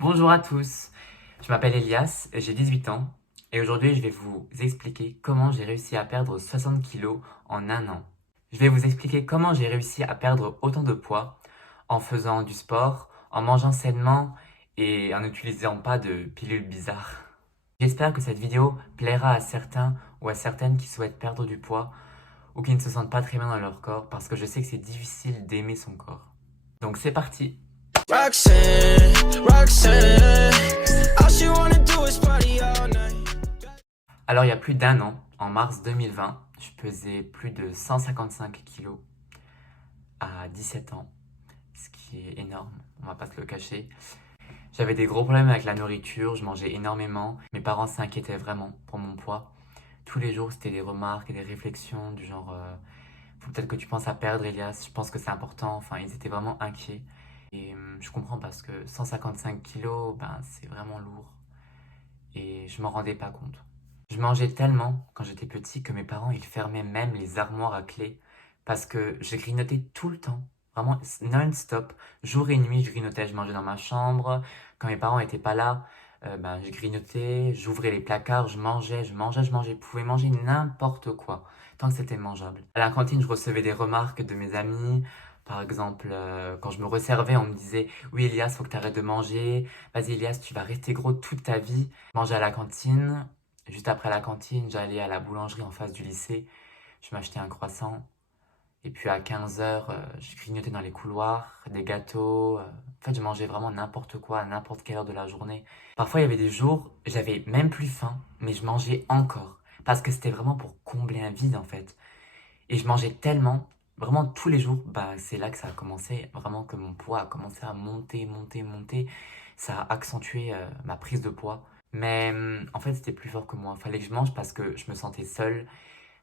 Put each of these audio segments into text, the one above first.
Bonjour à tous, je m'appelle Elias, j'ai 18 ans et aujourd'hui je vais vous expliquer comment j'ai réussi à perdre 60 kilos en un an. Je vais vous expliquer comment j'ai réussi à perdre autant de poids en faisant du sport, en mangeant sainement et en n'utilisant pas de pilules bizarres. J'espère que cette vidéo plaira à certains ou à certaines qui souhaitent perdre du poids ou qui ne se sentent pas très bien dans leur corps parce que je sais que c'est difficile d'aimer son corps. Donc c'est parti! Roxanne, Roxanne, all she wanna do is party all night. Alors il y a plus d'un an, en mars 2020, je pesais plus de 155 kilos à 17 ans, ce qui est énorme, on va pas se le cacher. J'avais des gros problèmes avec la nourriture, je mangeais énormément, mes parents s'inquiétaient vraiment pour mon poids. Tous les jours c'était des remarques et des réflexions du genre faut peut-être que tu penses à perdre Elias, je pense que c'est important, enfin ils étaient vraiment inquiets. Et je comprends parce que 155 kilos, ben, c'est vraiment lourd et je m'en rendais pas compte. Je mangeais tellement quand j'étais petit que mes parents ils fermaient même les armoires à clé parce que je grignotais tout le temps, vraiment non-stop, jour et nuit je grignotais, je mangeais dans ma chambre, quand mes parents étaient pas là, ben, je grignotais, j'ouvrais les placards, je pouvais manger n'importe quoi tant que c'était mangeable. À la cantine je recevais des remarques de mes amis, par exemple quand je me resservais on me disait oui Elias faut que tu arrêtes de manger, vas-y Elias tu vas rester gros toute ta vie, manger à la cantine. Juste après la cantine, j'allais à la boulangerie en face du lycée, je m'achetais un croissant. Et puis à 15 h, je grignotais dans les couloirs, des gâteaux. En fait, je mangeais vraiment n'importe quoi, à n'importe quelle heure de la journée. Parfois, il y avait des jours, j'avais même plus faim, mais je mangeais encore. Parce que c'était vraiment pour combler un vide, en fait. Et je mangeais tellement, vraiment tous les jours, bah c'est là que ça a commencé, vraiment que mon poids a commencé à monter, monter, monter. Ça a accentué ma prise de poids. Mais en fait, c'était plus fort que moi. Fallait que je mange parce que je me sentais seule.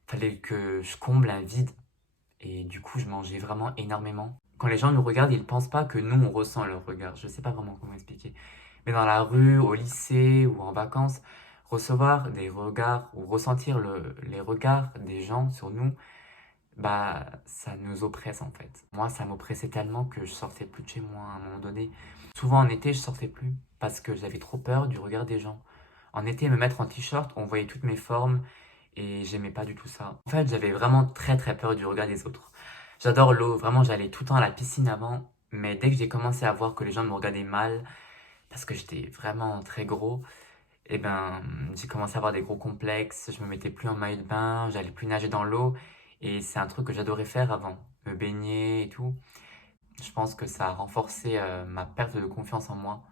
Fallait que je comble un vide. Et du coup, je mangeais vraiment énormément. Quand les gens nous regardent, ils ne pensent pas que nous, on ressent leur regard. Je ne sais pas vraiment comment expliquer. Mais dans la rue, au lycée ou en vacances, recevoir des regards ou ressentir les regards des gens sur nous, bah, ça nous oppresse en fait. Moi, ça m'oppressait tellement que je sortais plus de chez moi à un moment donné. Souvent en été, je sortais plus parce que j'avais trop peur du regard des gens. En été, me mettre en t-shirt, on voyait toutes mes formes et j'aimais pas du tout ça. En fait, j'avais vraiment très très peur du regard des autres. J'adore l'eau, vraiment, j'allais tout le temps à la piscine avant, mais dès que j'ai commencé à voir que les gens me regardaient mal parce que j'étais vraiment très gros, et ben, j'ai commencé à avoir des gros complexes, je me mettais plus en maillot de bain, j'allais plus nager dans l'eau, et c'est un truc que j'adorais faire avant, me baigner et tout. Je pense que ça a renforcé ma perte de confiance en moi.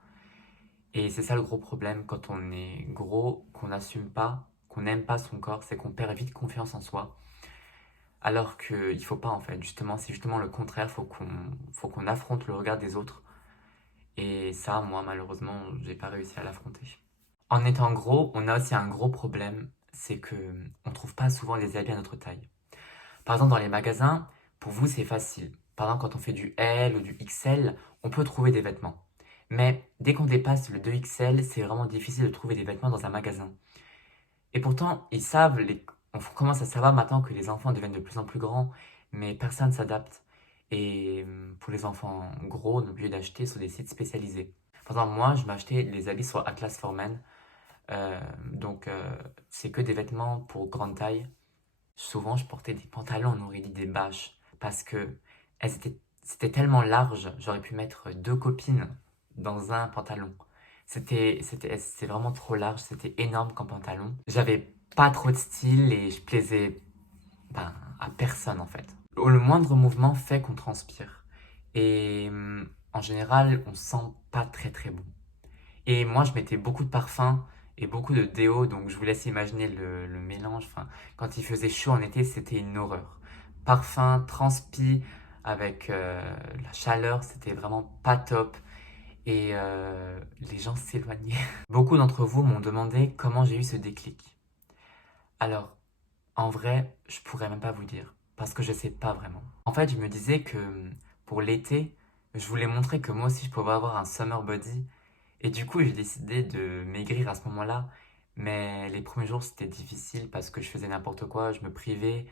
Et c'est ça le gros problème quand on est gros, qu'on n'assume pas, qu'on n'aime pas son corps, c'est qu'on perd vite confiance en soi. Alors qu'il faut pas en fait, justement, c'est justement le contraire, faut qu'on affronte le regard des autres. Et ça, moi, malheureusement, j'ai pas réussi à l'affronter. En étant gros, on a aussi un gros problème, c'est que on trouve pas souvent des habits à notre taille. Par exemple, dans les magasins, pour vous, c'est facile. Par exemple, quand on fait du L ou du XL, on peut trouver des vêtements. Mais dès qu'on dépasse le 2XL, c'est vraiment difficile de trouver des vêtements dans un magasin. Et pourtant, ils savent, on commence à savoir maintenant que les enfants deviennent de plus en plus grands, mais personne ne s'adapte. Et pour les enfants gros, on est obligé d'acheter sur des sites spécialisés. Par exemple, moi, je m'achetais des habits sur Atlas for Men. Donc, c'est que des vêtements pour grande taille. Souvent, je portais des pantalons, on aurait dit des bâches, parce que c'était tellement large, j'aurais pu mettre deux copines dans un pantalon. C'était vraiment trop large, c'était énorme comme pantalon. J'avais pas trop de style et je plaisais ben, à personne en fait. Le moindre mouvement fait qu'on transpire. Et en général, on sent pas très très bon. Et moi, je mettais beaucoup de parfum et beaucoup de déo, donc je vous laisse imaginer le mélange. Enfin, quand il faisait chaud en été, c'était une horreur. Parfum, transpi, avec la chaleur, c'était vraiment pas top. Et les gens s'éloignaient. Beaucoup d'entre vous m'ont demandé comment j'ai eu ce déclic. Alors, en vrai, je pourrais même pas vous dire, parce que je sais pas vraiment. En fait, je me disais que pour l'été, je voulais montrer que moi aussi je pouvais avoir un summer body et du coup, j'ai décidé de maigrir à ce moment-là. Mais les premiers jours, c'était difficile parce que je faisais n'importe quoi, je me privais,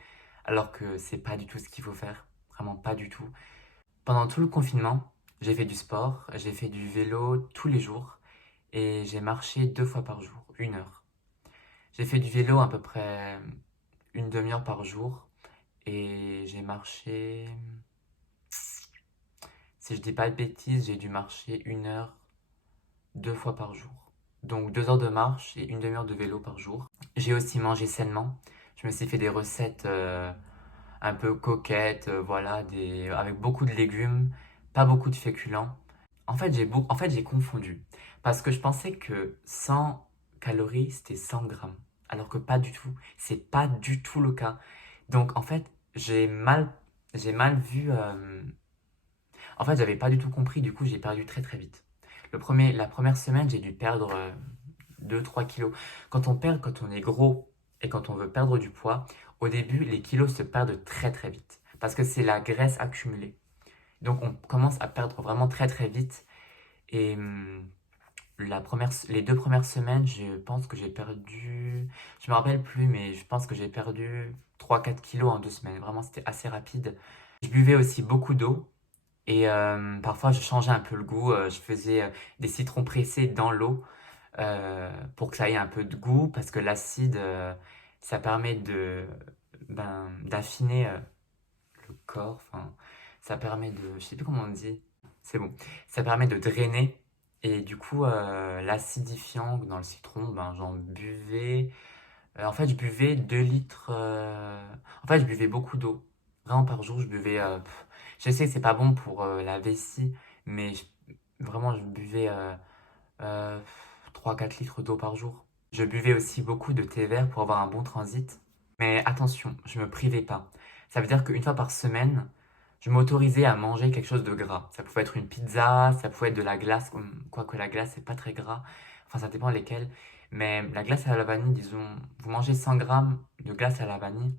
alors que c'est pas du tout ce qu'il faut faire. Vraiment pas du tout. Pendant tout le confinement, j'ai fait du sport, j'ai fait du vélo tous les jours. et j'ai marché 2 fois par jour, 1 heure. J'ai fait du vélo à peu près une demi-heure par jour et j'ai marché, si je dis pas de bêtises, j'ai dû marcher 1 heure 2 fois par jour. Donc 2 heures de marche et une demi-heure de vélo par jour. J'ai aussi mangé sainement. Je me suis fait des recettes un peu coquettes, voilà, avec beaucoup de légumes, pas beaucoup de féculents. En fait, j'ai confondu. Parce que je pensais que 100 calories, c'était 100 grammes. Alors que pas du tout. C'est pas du tout le cas. Donc, en fait, j'ai mal vu. En fait, j'avais pas du tout compris. Du coup, j'ai perdu très très vite. La première semaine, j'ai dû perdre 2-3 kilos. Quand on est gros et quand on veut perdre du poids, au début, les kilos se perdent très très vite. Parce que c'est la graisse accumulée. Donc, on commence à perdre vraiment très très vite. Et les 2 premières semaines, je pense que j'ai perdu, je me rappelle plus, mais je pense que j'ai perdu 3-4 kilos en 2 semaines. Vraiment, c'était assez rapide. Je buvais aussi beaucoup d'eau et parfois je changeais un peu le goût. Je faisais des citrons pressés dans l'eau pour que ça ait un peu de goût parce que l'acide, ça permet d'affiner le corps. Enfin, ça permet de, je sais plus comment on dit. C'est bon. Ça permet de drainer. Et du coup, l'acidifiant dans le citron, ben, j'en buvais. En fait, je buvais 2 litres. En fait, je buvais beaucoup d'eau. Vraiment par jour, je buvais. Je sais que c'est pas bon pour la vessie, mais vraiment, je buvais 3-4 litres d'eau par jour. Je buvais aussi beaucoup de thé vert pour avoir un bon transit. Mais attention, je me privais pas. Ça veut dire qu'une fois par semaine, je m'autorisais à manger quelque chose de gras. Ça pouvait être une pizza, ça pouvait être de la glace, quoique la glace, c'est pas très gras. Enfin, ça dépend lesquels. Mais la glace à la vanille, disons, vous mangez 100 grammes de glace à la vanille,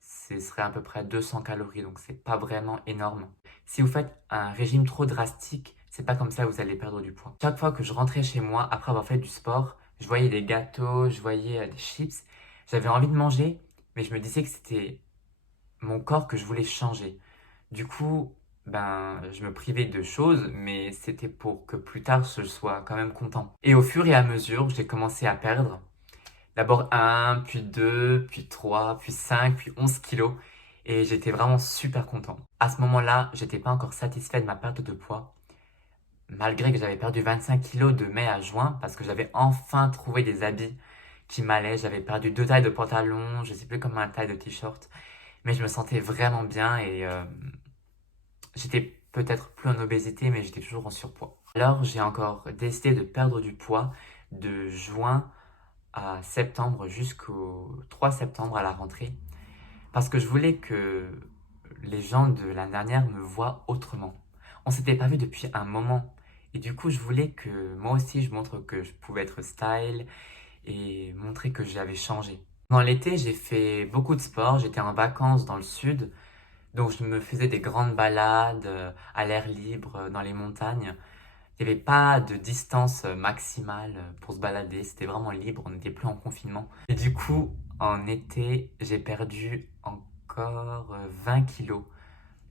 ce serait à peu près 200 calories, donc c'est pas vraiment énorme. Si vous faites un régime trop drastique, c'est pas comme ça que vous allez perdre du poids. Chaque fois que je rentrais chez moi, après avoir fait du sport, je voyais des gâteaux, je voyais des chips, j'avais envie de manger, mais je me disais que c'était mon corps que je voulais changer. Du coup, ben, je me privais de choses, mais c'était pour que plus tard je sois quand même content. Et au fur et à mesure, j'ai commencé à perdre. D'abord 1, puis 2, puis 3, puis 5, puis 11 kilos. Et j'étais vraiment super content. À ce moment-là, j'étais pas encore satisfait de ma perte de poids. Malgré que j'avais perdu 25 kilos de mai à juin, parce que j'avais enfin trouvé des habits qui m'allaient. J'avais perdu 2 tailles de pantalon, je sais plus comment une taille de t-shirt. Mais je me sentais vraiment bien et j'étais peut-être plus en obésité, mais j'étais toujours en surpoids. Alors j'ai encore décidé de perdre du poids de juin à septembre jusqu'au 3 septembre à la rentrée. Parce que je voulais que les gens de l'année dernière me voient autrement. On s'était pas vu depuis un moment. Et du coup, je voulais que moi aussi, je montre que je pouvais être style et montrer que j'avais changé. Dans l'été, j'ai fait beaucoup de sport. J'étais en vacances dans le sud. Donc, je me faisais des grandes balades à l'air libre dans les montagnes. Il n'y avait pas de distance maximale pour se balader. C'était vraiment libre. On n'était plus en confinement. Et du coup, en été, j'ai perdu encore 20 kilos.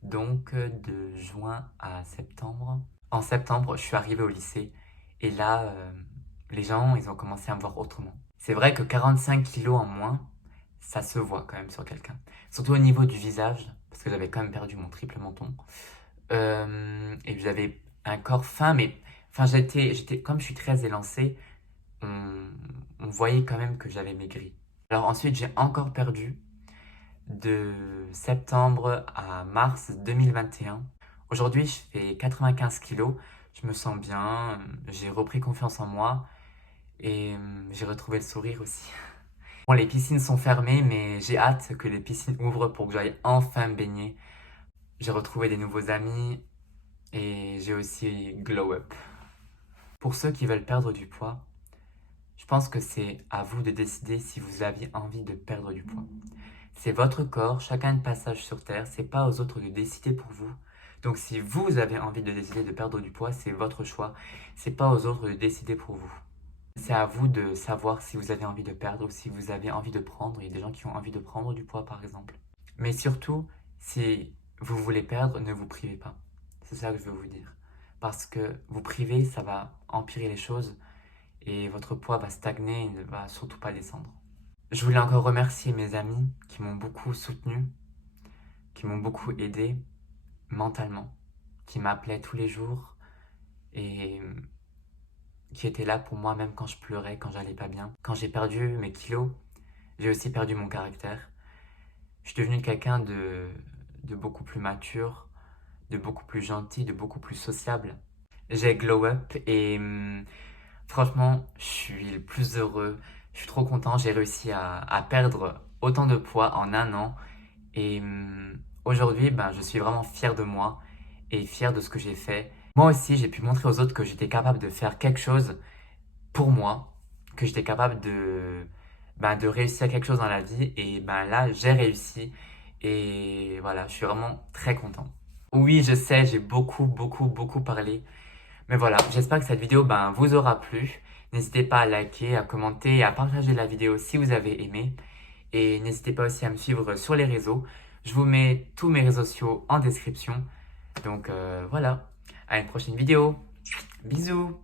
Donc, de juin à septembre. En septembre, je suis arrivé au lycée. Et là, les gens, ils ont commencé à me voir autrement. C'est vrai que 45 kilos en moins, ça se voit quand même sur quelqu'un. Surtout au niveau du visage, parce que j'avais quand même perdu mon triple menton. Et j'avais un corps fin, mais enfin, comme je suis très élancé, on voyait quand même que j'avais maigri. Alors ensuite, j'ai encore perdu de septembre à mars 2021. Aujourd'hui, je fais 95 kilos. Je me sens bien, j'ai repris confiance en moi et j'ai retrouvé le sourire aussi. Bon, les piscines sont fermées, mais j'ai hâte que les piscines ouvrent pour que j'aille enfin me baigner. J'ai retrouvé des nouveaux amis et j'ai aussi glow up. Pour ceux qui veulent perdre du poids, je pense que c'est à vous de décider si vous avez envie de perdre du poids. C'est votre corps, chacun de passage sur Terre, c'est pas aux autres de décider pour vous. Donc si vous avez envie de décider de perdre du poids, c'est votre choix, c'est pas aux autres de décider pour vous. C'est à vous de savoir si vous avez envie de perdre ou si vous avez envie de prendre. Il y a des gens qui ont envie de prendre du poids par exemple. Mais surtout, si vous voulez perdre, ne vous privez pas. C'est ça que je veux vous dire. Parce que vous priver, ça va empirer les choses et votre poids va stagner et ne va surtout pas descendre. Je voulais encore remercier mes amis qui m'ont beaucoup soutenu, qui m'ont beaucoup aidé mentalement, qui m'appelaient tous les jours et qui étaient là pour moi même quand je pleurais, quand j'allais pas bien. Quand j'ai perdu mes kilos, j'ai aussi perdu mon caractère. Je suis devenu quelqu'un de beaucoup plus mature, de beaucoup plus gentil, de beaucoup plus sociable. J'ai glow up et franchement, je suis le plus heureux. Je suis trop content. J'ai réussi à perdre autant de poids en un an. Et aujourd'hui, je suis vraiment fier de moi et fier de ce que j'ai fait. Moi aussi, j'ai pu montrer aux autres que j'étais capable de faire quelque chose pour moi, que j'étais capable de réussir quelque chose dans la vie. Et là, j'ai réussi. Et voilà, je suis vraiment très content. Oui, je sais, j'ai beaucoup parlé. Mais voilà, j'espère que cette vidéo vous aura plu. N'hésitez pas à liker, à commenter et à partager la vidéo si vous avez aimé. Et n'hésitez pas aussi à me suivre sur les réseaux. Je vous mets tous mes réseaux sociaux en description. Donc voilà, à une prochaine vidéo. Bisous.